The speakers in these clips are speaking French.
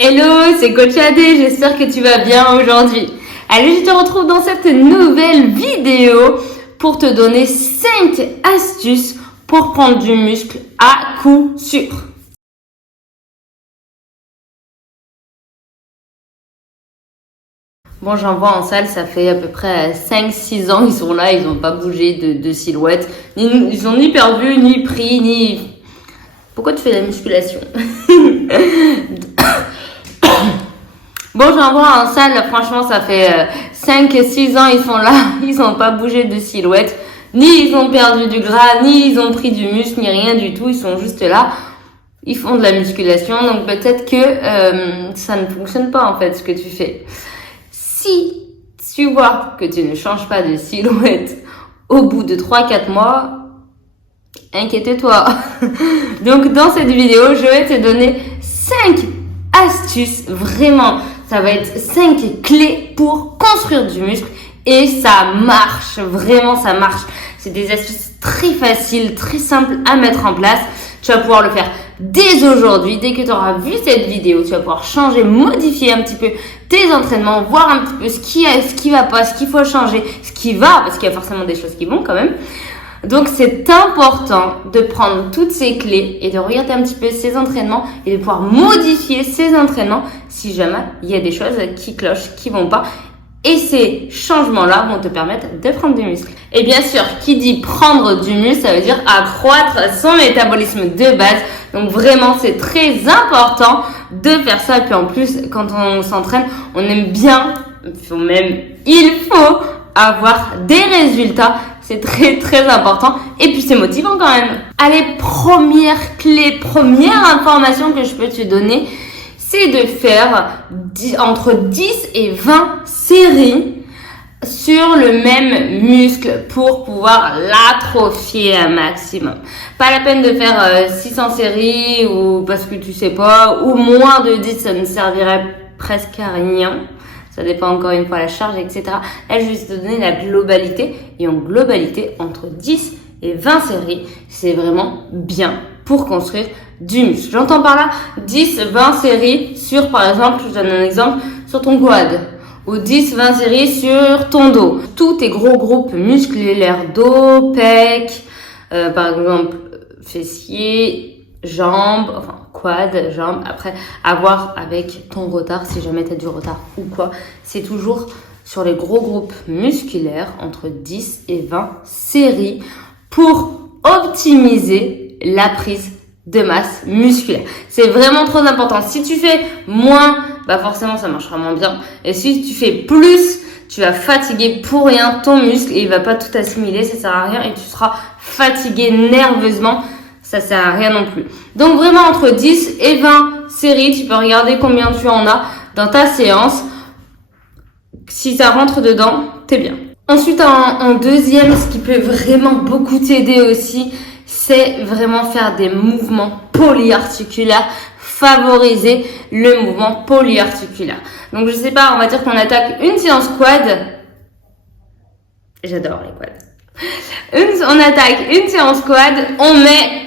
Hello, c'est Coach AD, j'espère que tu vas bien aujourd'hui. Allez, je te retrouve dans cette nouvelle vidéo pour te donner 5 astuces pour prendre du muscle à coup sûr. Bon, j'en vois en salle, ça fait à peu près 5-6 ans, ils sont là, ils n'ont pas bougé de silhouette. Ils ont ni perdu, ni pris, ni... Pourquoi tu fais la musculation? Bon, j'en vois en salle, franchement, ça fait 5-6 ans, ils sont là, ils n'ont pas bougé de silhouette, ni ils ont perdu du gras, ni ils ont pris du muscle, ni rien du tout, ils sont juste là, ils font de la musculation, donc peut-être que ça ne fonctionne pas en fait, ce que tu fais. Si tu vois que tu ne changes pas de silhouette au bout de 3-4 mois, inquiète-toi. Donc, dans cette vidéo, je vais te donner 5 astuces, vraiment. Ça va être 5 clés pour construire du muscle et ça marche, vraiment ça marche. C'est des astuces très faciles, très simples à mettre en place. Tu vas pouvoir le faire dès aujourd'hui, dès que tu auras vu cette vidéo, tu vas pouvoir changer, modifier un petit peu tes entraînements, voir un petit peu ce qui va pas, ce qu'il faut changer, ce qui va, parce qu'il y a forcément des choses qui vont quand même. Donc, c'est important de prendre toutes ces clés et de regarder un petit peu ces entraînements et de pouvoir modifier ces entraînements si jamais il y a des choses qui clochent, qui vont pas. Et ces changements-là vont te permettre de prendre du muscle. Et bien sûr, qui dit prendre du muscle, ça veut dire accroître son métabolisme de base. Donc vraiment, c'est très important de faire ça. Et puis en plus, quand on s'entraîne, on aime bien, il faut avoir des résultats. C'est très très important et puis c'est motivant quand même. Allez, première clé, première information que je peux te donner, c'est de faire entre 10 et 20 séries sur le même muscle pour pouvoir l'atrophier un maximum. Pas la peine de faire 600 séries ou parce que tu sais pas, ou moins de 10, ça ne servirait presque à rien. Ça dépend encore une fois la charge, etc. Là, je vais te donner la globalité. Et en globalité, entre 10 et 20 séries, c'est vraiment bien pour construire du muscle. J'entends par là 10-20 séries sur, par exemple, je donne un exemple, sur ton quad. Ou 10-20 séries sur ton dos. Tous tes gros groupes musculaires, dos, pec, par exemple, fessiers, jambes, enfin quad, jambes, après à voir avec ton retard, si jamais tu as du retard ou quoi, c'est toujours sur les gros groupes musculaires entre 10 et 20 séries pour optimiser la prise de masse musculaire. C'est vraiment trop important. Si tu fais moins, bah forcément ça marchera moins bien. Et si tu fais plus, tu vas fatiguer pour rien ton muscle et il va pas tout assimiler, ça sert à rien et tu seras fatigué nerveusement. Ça sert à rien non plus. Donc vraiment entre 10 et 20 séries, tu peux regarder combien tu en as dans ta séance. Si ça rentre dedans, t'es bien. Ensuite, en deuxième, ce qui peut vraiment beaucoup t'aider aussi, c'est vraiment faire des mouvements polyarticulaires, favoriser le mouvement polyarticulaire. Donc je sais pas, on va dire qu'on attaque une séance quad. J'adore les quads. On attaque une séance quad, on met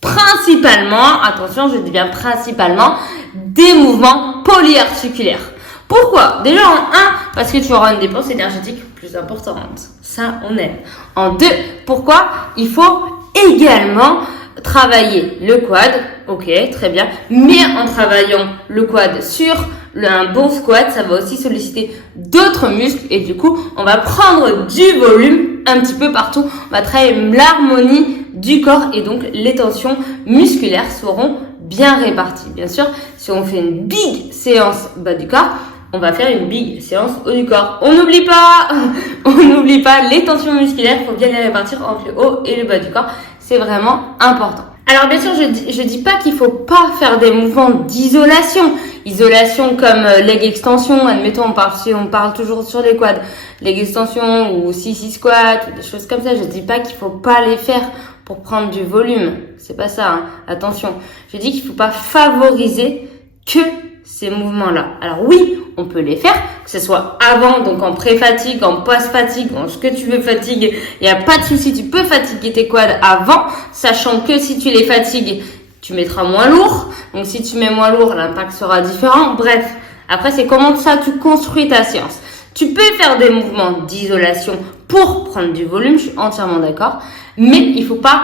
principalement, attention, je dis bien principalement, des mouvements polyarticulaires. Pourquoi? Déjà en 1, parce que tu auras une dépense énergétique plus importante. Ça, on aime. En 2, pourquoi? Il faut également travailler le quad, ok, très bien, mais en travaillant le quad sur un bon squat, ça va aussi solliciter d'autres muscles et du coup, on va prendre du volume un petit peu partout. On va travailler l'harmonie du corps et donc les tensions musculaires seront bien réparties. Bien sûr, si on fait une big séance bas du corps, on va faire une big séance haut du corps. On n'oublie pas les tensions musculaires, il faut bien les répartir entre le haut et le bas du corps. C'est vraiment important. Alors bien sûr, je dis pas qu'il faut pas faire des mouvements d'isolation. Isolation comme leg extension, admettons, on parle toujours sur les quads. Leg extension ou sissy squat, ou des choses comme ça. Je dis pas qu'il faut pas les faire pour prendre du volume. C'est pas ça, hein. Attention. Je dis qu'il faut pas favoriser que ces mouvements-là. Alors oui, on peut les faire, que ce soit avant, donc en pré-fatigue, en post-fatigue, en ce que tu veux fatigue, il n'y a pas de souci, tu peux fatiguer tes quads avant, sachant que si tu les fatigues tu mettras moins lourd. Donc si tu mets moins lourd, l'impact sera différent. Bref, après c'est comment ça tu construis ta séance. Tu peux faire des mouvements d'isolation pour prendre du volume, je suis entièrement d'accord, mais il faut pas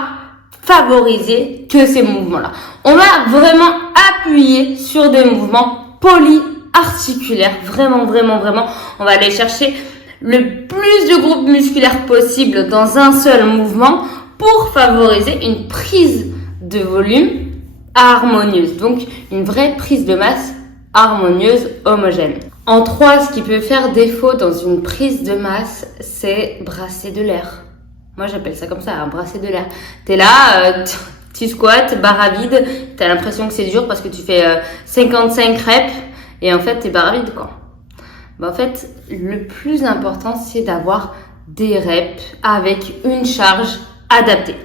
favoriser que ces mouvements-là. On va vraiment appuyer sur des mouvements polyarticulaires, vraiment. On va aller chercher le plus de groupes musculaires possible dans un seul mouvement pour favoriser une prise de volume harmonieuse. Donc, une vraie prise de masse harmonieuse, homogène. En 3, ce qui peut faire défaut dans une prise de masse, c'est brasser de l'air. Moi, j'appelle ça comme ça, un brasser de l'air. T'es là, tu squattes, barre à vide, t'as l'impression que c'est dur parce que tu fais 55 reps et en fait, t'es barre à vide, quoi. En fait, le plus important, c'est d'avoir des reps avec une charge adaptée.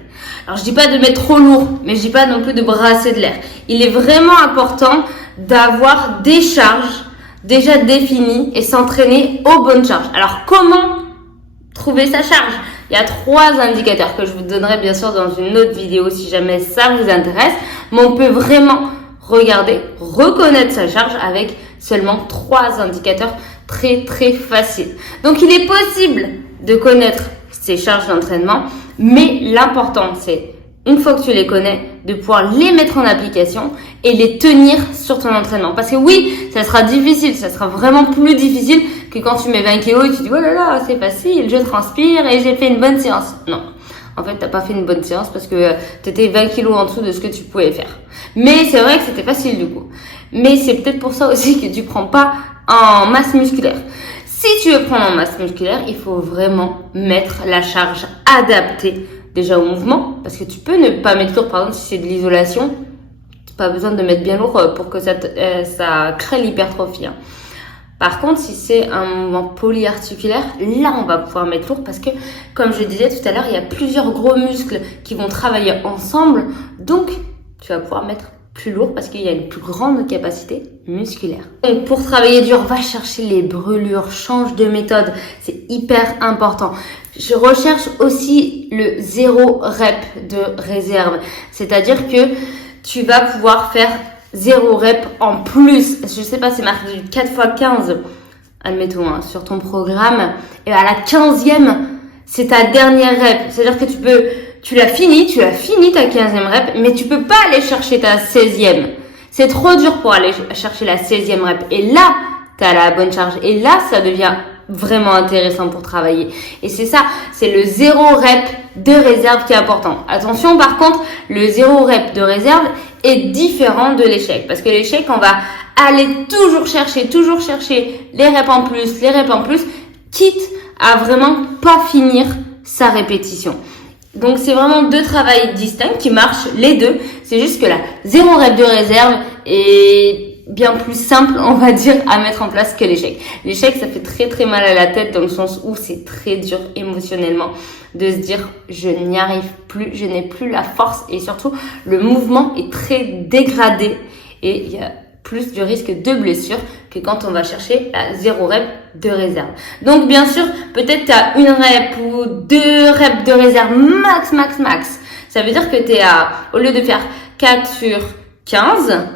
Alors, je dis pas de mettre trop lourd, mais je dis pas non plus de brasser de l'air. Il est vraiment important d'avoir des charges déjà définies et s'entraîner aux bonnes charges. Alors, comment trouver sa charge? Il y a 3 indicateurs que je vous donnerai bien sûr dans une autre vidéo si jamais ça vous intéresse. Mais on peut vraiment regarder, reconnaître sa charge avec seulement 3 indicateurs très faciles. Donc, il est possible de connaître ses charges d'entraînement, mais l'important c'est, une fois que tu les connais, de pouvoir les mettre en application et les tenir sur ton entraînement. Parce que oui, ça sera difficile, ça sera vraiment plus difficile que quand tu mets 20 kilos et tu dis « Oh là là, c'est facile, je transpire et j'ai fait une bonne séance. » Non, en fait, t'as pas fait une bonne séance parce que t'étais 20 kilos en dessous de ce que tu pouvais faire. Mais c'est vrai que c'était facile du coup. Mais c'est peut-être pour ça aussi que tu prends pas en masse musculaire. Si tu veux prendre en masse musculaire, il faut vraiment mettre la charge adaptée déjà au mouvement, parce que tu peux ne pas mettre lourd. Par exemple, si c'est de l'isolation, pas besoin de mettre bien lourd pour que ça crée l'hypertrophie. Par contre, si c'est un mouvement polyarticulaire, là, on va pouvoir mettre lourd parce que, comme je disais tout à l'heure, il y a plusieurs gros muscles qui vont travailler ensemble. Donc, tu vas pouvoir mettre plus lourd parce qu'il y a une plus grande capacité musculaire. Donc, pour travailler dur, va chercher les brûlures, change de méthode. C'est hyper important. Je recherche aussi le 0 rep de réserve. C'est-à-dire que tu vas pouvoir faire 0 rep en plus. Je sais pas, c'est marqué 4x15, admettons, sur ton programme. Et à la 15e, c'est ta dernière rep. C'est-à-dire que tu l'as fini ta 15e rep, mais tu peux pas aller chercher ta 16e. C'est trop dur pour aller chercher la 16e rep. Et là, tu as la bonne charge. Et là, ça devient vraiment intéressant pour travailler. Et c'est ça, c'est le 0 rep de réserve qui est important. Attention, par contre, le 0 rep de réserve est différent de l'échec. Parce que l'échec, on va aller toujours chercher les reps en plus, quitte à vraiment pas finir sa répétition. Donc, c'est vraiment 2 travails distincts qui marchent, les deux. C'est juste que la 0 rep de réserve est bien plus simple, on va dire, à mettre en place que l'échec. L'échec, ça fait très mal à la tête dans le sens où c'est très dur émotionnellement de se dire je n'y arrive plus, je n'ai plus la force et surtout le mouvement est très dégradé et il y a plus de risque de blessure que quand on va chercher la 0 rep de réserve. Donc bien sûr, peut-être tu as 1 rep ou 2 reps de réserve max. Ça veut dire que tu es au lieu de faire 4 sur 15,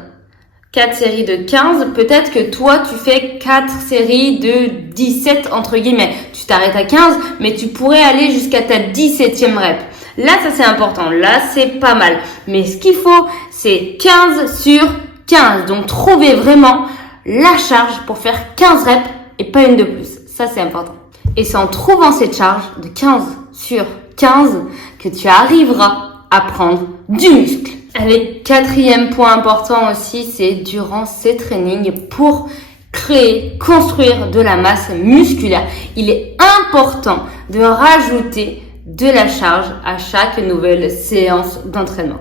4 séries de 15, peut-être que toi, tu fais 4 séries de 17, entre guillemets. Tu t'arrêtes à 15, mais tu pourrais aller jusqu'à ta 17e rep. Là, ça c'est important. Là, c'est pas mal. Mais ce qu'il faut, c'est 15 sur 15. Donc, trouver vraiment la charge pour faire 15 reps et pas une de plus. Ça, c'est important. Et c'est en trouvant cette charge de 15 sur 15 que tu arriveras à prendre du muscle. Allez, 4e point important aussi, c'est durant ces trainings pour construire de la masse musculaire. Il est important de rajouter de la charge à chaque nouvelle séance d'entraînement.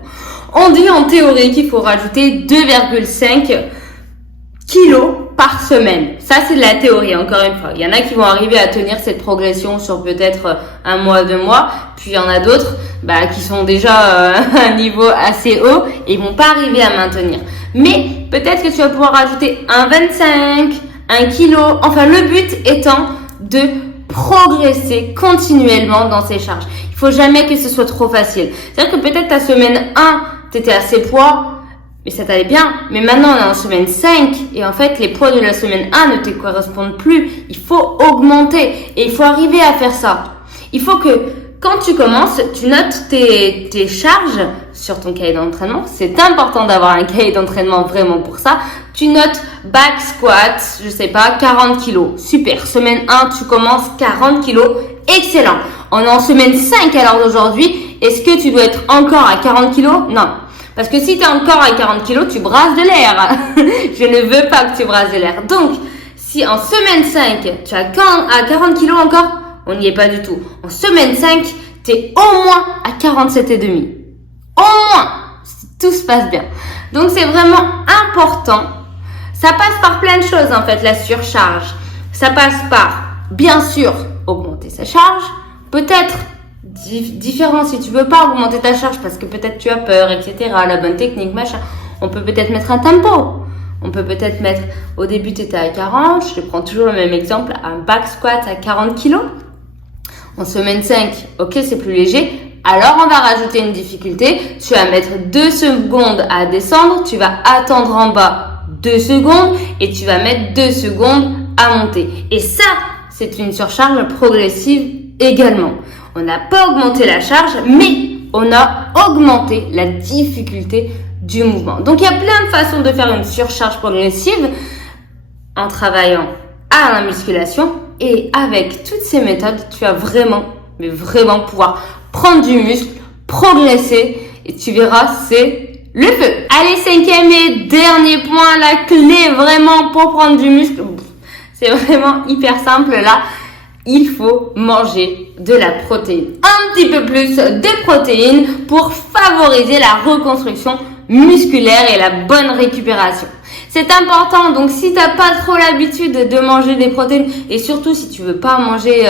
On dit en théorie qu'il faut rajouter 2,5 kilos par semaine. Ça, c'est de la théorie, encore une fois. Il y en a qui vont arriver à tenir cette progression sur peut-être 1 mois, 2 mois. Puis, il y en a d'autres qui sont déjà à un niveau assez haut et ils vont pas arriver à maintenir. Mais peut-être que tu vas pouvoir rajouter 1,25, 1 kilo. Enfin, le but étant de progresser continuellement dans ces charges. Il faut jamais que ce soit trop facile. C'est-à-dire que peut-être ta semaine 1, tu étais à ces poids. mais ça t'allait bien. Mais maintenant, on est en semaine 5 et en fait, les poids de la semaine 1 ne te correspondent plus. Il faut augmenter et il faut arriver à faire ça. Il faut que quand tu commences, tu notes tes charges sur ton cahier d'entraînement. C'est important d'avoir un cahier d'entraînement vraiment pour ça. Tu notes back squat, je sais pas, 40 kilos. Super. Semaine 1, tu commences 40 kilos. Excellent. On est en semaine 5 alors d'aujourd'hui. Est-ce que tu dois être encore à 40 kilos? Non. Parce que si tu es encore à 40 kilos, tu brasses de l'air. Je ne veux pas que tu brasses de l'air. Donc, si en semaine 5, tu as à 40 kilos encore, on n'y est pas du tout. En semaine 5, tu es au moins à 47,5. Au moins, si tout se passe bien. Donc, c'est vraiment important. Ça passe par plein de choses, en fait, la surcharge. Ça passe par, bien sûr, augmenter sa charge. Peut-être différent si tu veux pas augmenter ta charge parce que peut-être tu as peur, etc. La bonne technique, machin. On peut peut-être mettre un tempo. On peut peut-être mettre, au début tu étais à 40, je te prends toujours le même exemple, un back squat à 40 kilos. En semaine 5, ok, c'est plus léger. Alors on va rajouter une difficulté. Tu vas mettre 2 secondes à descendre, tu vas attendre en bas 2 secondes et tu vas mettre 2 secondes à monter. Et ça, c'est une surcharge progressive également. On n'a pas augmenté la charge, mais on a augmenté la difficulté du mouvement. Donc, il y a plein de façons de faire une surcharge progressive en travaillant à la musculation. Et avec toutes ces méthodes, tu vas vraiment, mais vraiment pouvoir prendre du muscle, progresser et tu verras, c'est le feu. Allez, 5e et dernier point, la clé vraiment pour prendre du muscle. C'est vraiment hyper simple là. Il faut manger de la protéine. Un petit peu plus de protéines pour favoriser la reconstruction musculaire et la bonne récupération. C'est important, donc si t'as pas trop l'habitude de manger des protéines et surtout si tu veux pas manger,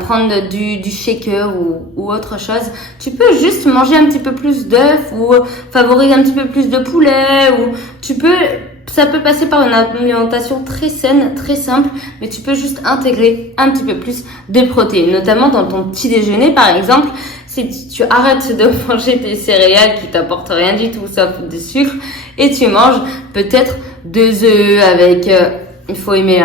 prendre du shaker ou autre chose, tu peux juste manger un petit peu plus d'œufs ou favoriser un petit peu plus de poulet ou ça peut passer par une alimentation très saine, très simple, mais tu peux juste intégrer un petit peu plus de protéines, notamment dans ton petit déjeuner par exemple. Si tu arrêtes de manger tes céréales qui t'apportent rien du tout sauf du sucre et tu manges peut-être 2 œufs avec, il faut aimer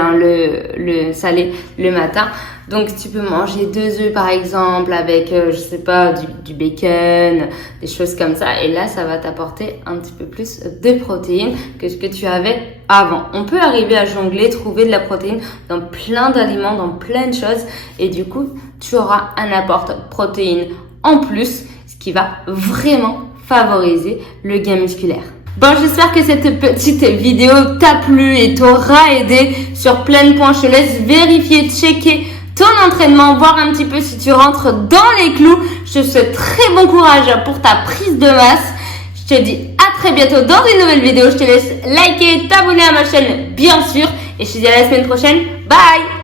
le salé le matin. Donc tu peux manger 2 œufs par exemple avec, je sais pas, du bacon, des choses comme ça. Et là, ça va t'apporter un petit peu plus de protéines que ce que tu avais avant. On peut arriver à jongler, trouver de la protéine dans plein d'aliments, dans plein de choses. Et du coup, tu auras un apport de protéines en plus, ce qui va vraiment favoriser le gain musculaire. Bon, j'espère que cette petite vidéo t'a plu et t'aura aidé sur plein de points. Je te laisse vérifier, checker ton entraînement, voir un petit peu si tu rentres dans les clous. Je te souhaite très bon courage pour ta prise de masse. Je te dis à très bientôt dans une nouvelle vidéo. Je te laisse liker, t'abonner à ma chaîne, bien sûr. Et je te dis à la semaine prochaine. Bye!